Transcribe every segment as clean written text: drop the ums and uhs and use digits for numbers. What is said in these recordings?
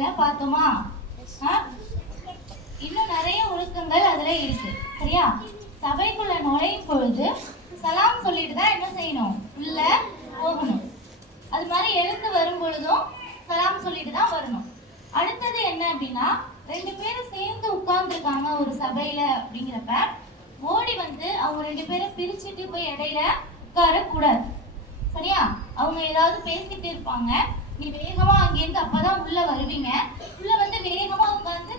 ஒழுக்கங்களை பார்த்தோமா? இன்னும் நிறைய ஒழுக்கங்கள் அதுல இருக்கு. சரியா? சபைக்குள்ள நுழையும் பொழுது சலாம் சொல்லிட்டு தான் என்ன செய்யணும்? உள்ள போகணும். அது மாதிரி எழுந்து வரும் பொழுதும் சலாம் சொல்லிட்டு தான் வரணும். அடுத்தது என்ன அப்படின்னா, 2 பேரும் சேர்ந்து உட்கார்ந்துருக்காங்க ஒரு சபையில அப்படிங்கிறப்ப ஓடி வந்து அவங்க 2 பேரும் பிரிச்சுட்டு போய் இடையில உட்காரக்கூடாது. சரியா? அவங்க ஏதாவது பேசிட்டு இருப்பாங்க, நீ வேகமா அங்கேருந்து அப்பதான் உள்ள வருவீங்க. உள்ள வந்து வேகமா உட்காந்து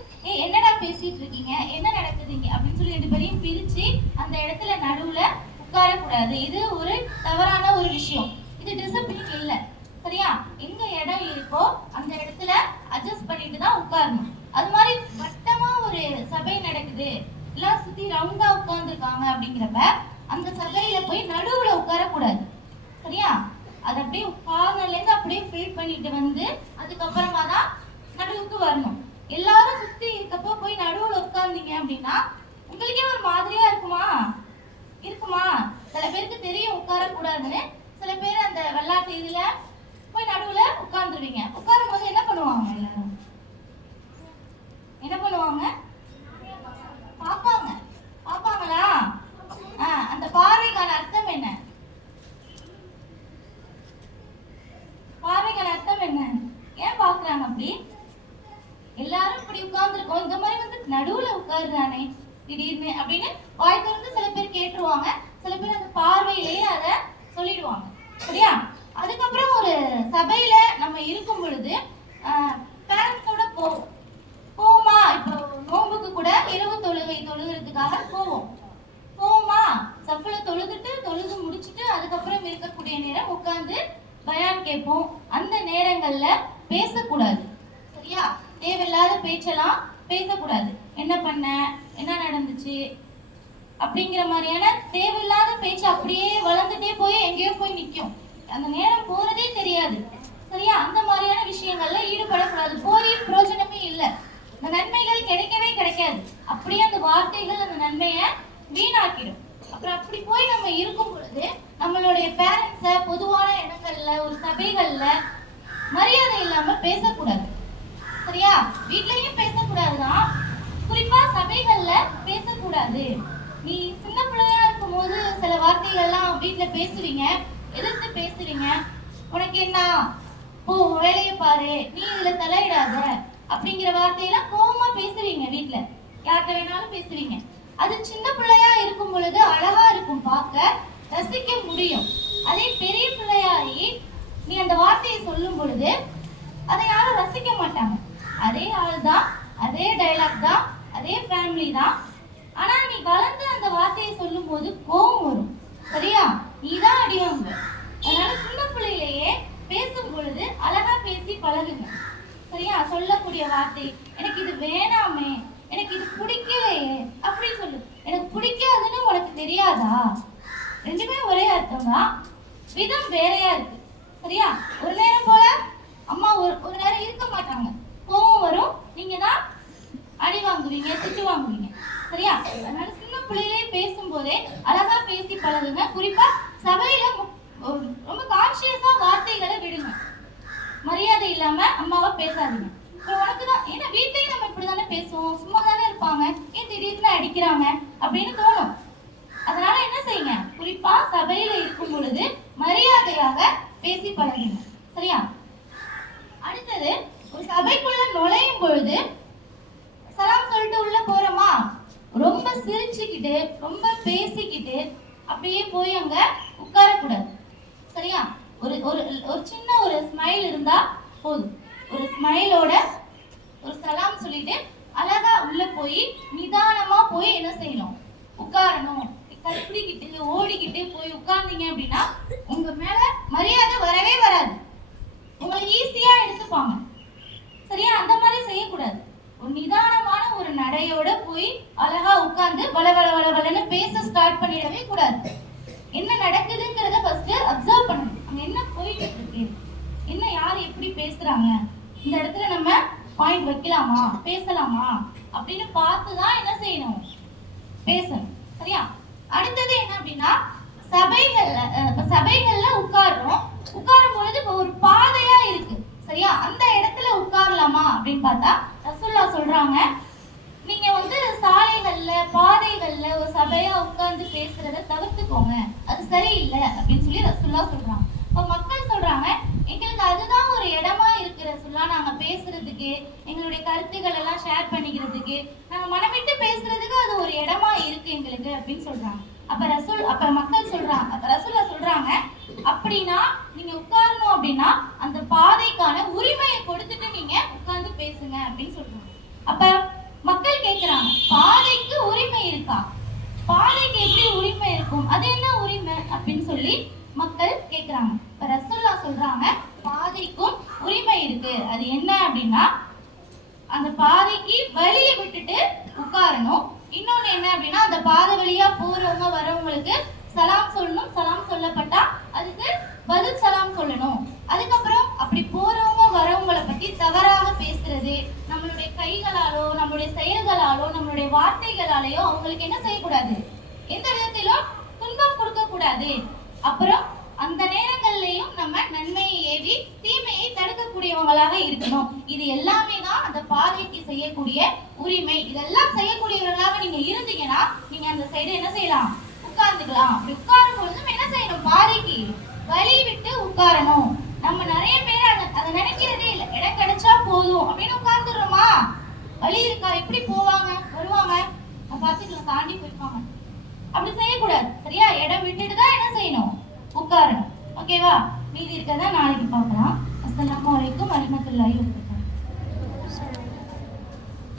என்னடா பேசிட்டு இருக்கீங்க, என்ன நடக்குதுங்க அப்படின்னு சொல்லி 2 பேரையும் பிரிச்சு அந்த இடத்துல நடுவுல உட்காரக்கூடாது. இது ஒரு தவறான ஒரு விஷயம். இது டிசிப்ளின் இல்லை. சரியா? எங்க இடம் இருக்கோ அந்த இடத்துல அட்ஜஸ்ட் பண்ணிட்டு தான் உட்காரணும். அது மாதிரி வட்டமா ஒரு சபை நடக்குது, எல்லாம் சுத்தி ரவுண்டா உட்கார்ந்துருக்காங்க அப்படிங்கிறப்ப அந்த சபையில போய் நடுவுல உட்காரக்கூடாது. சரியா? அது அப்படியே கார்னர்ல இருந்து அப்படியே ஃபீல் பண்ணிட்டு வந்து அதுக்கப்புறமா தான் நடுவுக்கு வரணும். எல்லாரும் சுத்தி இருக்கப்போ போய் நடுவுல உட்கார்ந்தீங்க அப்படின்னா உங்களுக்கே ஒரு மாதிரியா இருக்குமா? சில பேருக்கு தெரியும் உட்காரக்கூடாதுன்னு. சில பேர் அந்த வெள்ளாட்டு இதுல போய் நடுவுல உட்கார்ந்துருவீங்க. உட்காரும் போது என்ன பண்ணுவாங்க? எல்லாரும் என்ன பண்ணுவாங்க? பாப்பாங்களா? அந்த பார்வைக்கான அர்த்தம் என்ன? பார்வைக்கான அர்த்தம் என்ன? ஏன் பாக்குறாங்க அப்படி? எல்லாரும் இப்படி உட்கார்ந்துருக்கோம், இந்த மாதிரி வந்து நடுவுல உட்காருறானே திடீர்னு அப்படின்னு வாய் திறந்து சில பேர் கேட்டுருவாங்க. சில பேர் அந்த பார்வையிலேயே அதை சொல்லிடுவாங்க. சரியா? அதுக்கப்புறம் ஒரு சபையில நம்ம இருக்கும் பொழுது பேரண்ட்ஸோட போவோமா? இப்போ நோம்புக்கு கூட இரவு தொழுகிறதுக்காக போவோமா? சஃப்ல தொழுது முடிச்சுட்டு அதுக்கப்புறம் இருக்கக்கூடிய நேரம் உட்கார்ந்து பயான் கேட்போம். அந்த நேரங்கள்ல பேசக்கூடாது. சரியா? தேவையில்லாத பேச்செல்லாம் பேசக்கூடாது. என்ன பண்ண, என்ன நடந்துச்சு அப்படிங்கிற மாதிரியான தேவையில்லாத பேச்சு அப்படியே வளர்ந்துட்டே போய் எங்கேயோ போய் நிற்கும். அந்த நேரம் போறதே தெரியாது. சரியா? அந்த மாதிரியான விஷயங்கள்ல ஈடுபடக்கூடாது. போய் பிரயோஜனமே இல்லை. அந்த நன்மைகள் கிடைக்கவே கிடைக்காது. அப்படியே அந்த வார்த்தைகள் அந்த நன்மையை வீணாக்கிடும். அப்புறம் அப்படி போய் நம்ம இருக்கும் பொழுது நம்மளுடைய பேரண்ட்ஸ பொதுவான இடங்கள்ல ஒரு சபைகள்ல மரியாதை இல்லாம பேசக்கூடாது. சரியா? வீட்லயும் பேசக்கூடாதுதான், குறிப்பா சபைகள்ல பேசக்கூடாது. நீ சின்ன பிள்ளையா இருக்கும் போது சில வார்த்தைகள் எல்லாம் வீட்டுல பேசுவீங்க, எதிர்த்து பேசுவீங்க. உனக்கு என்ன, போ வேலையை பாரு, நீ இதுல தலையிடாத அப்படிங்கிற வார்த்தையெல்லாம் கோவமா பேசுவீங்க. வீட்டுல யார்கிட்ட வேணாலும் பேசுவீங்க. அது சின்ன பிள்ளையா இருக்கும் பொழுது அழகா இருக்கும், பார்க்க ரசிக்க முடியும். அதே பெரிய பிள்ளையாகி நீ அந்த வார்த்தையை சொல்லும் பொழுது அதை யாரும் ரசிக்க மாட்டாங்க. அதே ஆள் தான், அதே டைலாக் தான், அதே ஃபேமிலி தான். ஆனா நீ வளர்ந்து அந்த வார்த்தையை சொல்லும் போது கோபம் வரும். சரியா? நீதான் அடி வாங்குவ. அதனால சின்ன பிள்ளையிலேயே பேசும் பொழுது அழகா பேசி பழகுங்க. சரியா? சொல்லக்கூடிய வார்த்தை, எனக்கு இது வேணாமே, எனக்கு இது பிடிக்கலையே அப்படின்னு சொல்லு. எனக்கு பிடிக்காதுன்னு உனக்கு தெரியாதா? ரெண்டுமே ஒரே அர்த்தம் தான், விதம் வேறையா இருக்கு. சரியா? ஒரு நேரம் போல அம்மா ஒரு நேரம் இருக்க மாட்டாங்க, கோவம் வரும், நீங்க தான் அடி வாங்குவீங்க, திட்டு வாங்குவீங்க. சரியா? அதனால சின்ன பிள்ளையிலே பேசும்போதே அழகா பேசி பழகுங்க. குறிப்பா சபையில ரொம்ப கான்சியஸா வார்த்தைகளை விடுங்க. மரியாதை இல்லாம அம்மாவா பேசாதீங்க. உனக்குதான், ஏன்னா வீட்லயும் நம்ம இப்படிதானே பேசுவோம், சும்மா தானே இருப்பாங்க, ஏன் திடீர்னு அடிக்கிறாங்க அப்படின்னு தோணும். அதனால என்ன செய்யுங்க, குறிப்பா சபையில இருக்கும் பொழுது மரியாதையாக பேசி பழகுங்க. சரியா? அடுத்தது, ஒரு சபைக்குள்ள நுழையும் பொழுது சலாம் சொல்லிட்டு உள்ள போறோமா, ரொம்ப சிரிச்சுக்கிட்டு ரொம்ப பேசிக்கிட்டு அப்படியே போய் அங்க உட்காரக்கூடாது. சரியா? ஒரு ஒரு சின்ன ஒரு ஸ்மைல் இருந்தா போதும். ஒரு ஸ்மைலோட ஒரு சலாம் சொல்லிட்டு அழகா உள்ள போய் நிதானமா போய் என்ன செய்யணும், உட்காரணும். கத்திக்கிட்டு ஓடிக்கிட்டு போய் உட்கார்ந்தீங்க அப்படின்னா உங்க மேல மரியாதை வரவே வராது, உங்களை ஈஸியா எடுத்துப்பாங்க. சரியா? அந்த மாதிரி செய்யக்கூடாது. ஒரு நிதானமான ஒரு நடையோட போய் அழகா உட்கார்ந்து வளன்னு பேச ஸ்டார்ட் பண்ணிடவே கூடாது. என்ன நடக்குதுங்கிறத ஃபர்ஸ்ட் அப்சர்வ் பண்ணணும். அங்க என்ன போயிட்டு இருக்கு, என்ன யார் எப்படி பேசுறாங்க, இந்த இடத்துல நம்ம பாயிண்ட் வைக்கலாமா, பேசலாமா அப்படின்னு பார்த்துதான் என்ன செய்யணும், பேசணும். சரியா? அடுத்தது என்ன அப்படின்னா, சபைகள்ல உட்காரும் பொழுது ஒரு பாதையா இருக்கு. சரியா? அந்த இடத்துல உட்காரலாமா அப்படின்னு பார்த்தா ரசூலுல்லாஹ் சொல்றாங்க, நீங்க வந்து சாலைகள்ல பாதைகள்ல ஒரு சபையா உட்கார்ந்து பேசுறத தவிர்த்துக்கோங்க, அது சரியில்லை அப்படின்னு சொல்லி ரசூலுல்லாஹ் சொல்றாங்க. இப்ப மக்கள் சொல்றாங்க, எங்களுக்கு அதுதான் ஒரு இடமா இருக்கு ரசூலுல்லாஹ், நாங்க பேசுறதுக்கு எங்களுடைய கருத்துக்கள் எல்லாம் ஷேர் பண்ணிக்கிறதுக்கு நாங்க மனமிட்டு பேசுறதுக்கு அது ஒரு இடமா இருக்கு எங்களுக்கு அப்படின்னு சொல்றாங்க. அப்ப மக்கள் சொல்றாங்க, அப்ப ரசூலுல்லாஹ் சொல்றாங்க, அப்படின்னா நீங்க உட்காரணும் அப்படின்னா அந்த பாதைக்கான உரிமையை கொடுத்துட்டு நீங்க உட்கார்ந்து பேசுங்க அப்படின்னு சொல்றாங்க. அப்ப மக்கள் கேக்குறாங்க, பாதைக்கு உரிமை இருக்கா? பாதைக்கு எப்படி உரிமை இருக்கும்? அது என்ன உரிமை அப்படின்னு சொல்லி மக்கள் கேக்குறாங்க. இப்ப ரசூலுல்லாஹ் சொல்றாங்க, பாதைக்கும் உரிமை இருக்கு. அது என்ன அப்படின்னா அந்த பாதைக்கு வழியை விட்டுட்டு உட்காரணும். இன்னொன்னு என்ன அப்படின்னா அந்த பாதை வழியா போறவங்க வரவங்களுக்கு சலாம் சொல்லணும். சலாம் சொல்லப்பட்டா அதுக்கு பதில் சலாம் சொல்லணும். அதுக்கப்புறம் அப்படி போறவங்க வரவங்களை பத்தி தவறாக பேசுறது, நம்மளுடைய கைகளாலோ நம்மளுடைய செயல்களாலோ நம்மளுடைய வார்த்தைகளாலேயோ அவங்களுக்கு என்ன செய்யக்கூடாது, எந்த விதத்திலும் துன்பம் கொடுக்க கூடாது. அப்புறம் அந்த நேரங்கள்லயும் நம்ம நன்மையை ஏவி தீமையை தடுக்கக்கூடியவங்களாக இருக்கணும். இது எல்லாமே தான் அந்த பாதைக்கு செய்யக்கூடிய உரிமை. இதெல்லாம் செய்யக்கூடியவர்களாக நீங்க இருந்தீங்கன்னா நீங்க அந்த சைடு என்ன செய்யலாம், உட்கார்ந்துக்கலாம். அப்படி உட்காரும் பொழுதும் என்ன செய்யணும், பாதைக்கு வழி விட்டு உட்காரணும். நம்ம நிறைய பேர் அதை நினைக்கிறதே இல்லை. இடம் கிடைச்சா போதும் அப்படின்னு உட்கார்ந்துடுறோமா? வழி இருக்கா, எப்படி போவாங்க வருவாங்க, பார்த்துக்கலாம், தாண்டி போயிருப்பாங்க. அப்படி செய்யக்கூடாது, சரியா? இடம் விட்டுட்டு தான் என்ன செய்யணும், உட்காரணும். ஓகேவா? மீதி இருக்கதான் நாளைக்கு பார்க்கலாம். அஸ்ஸலாமு அலைக்கும் வரஹ்மத்துல்லாஹி வபரகாத்துஹு.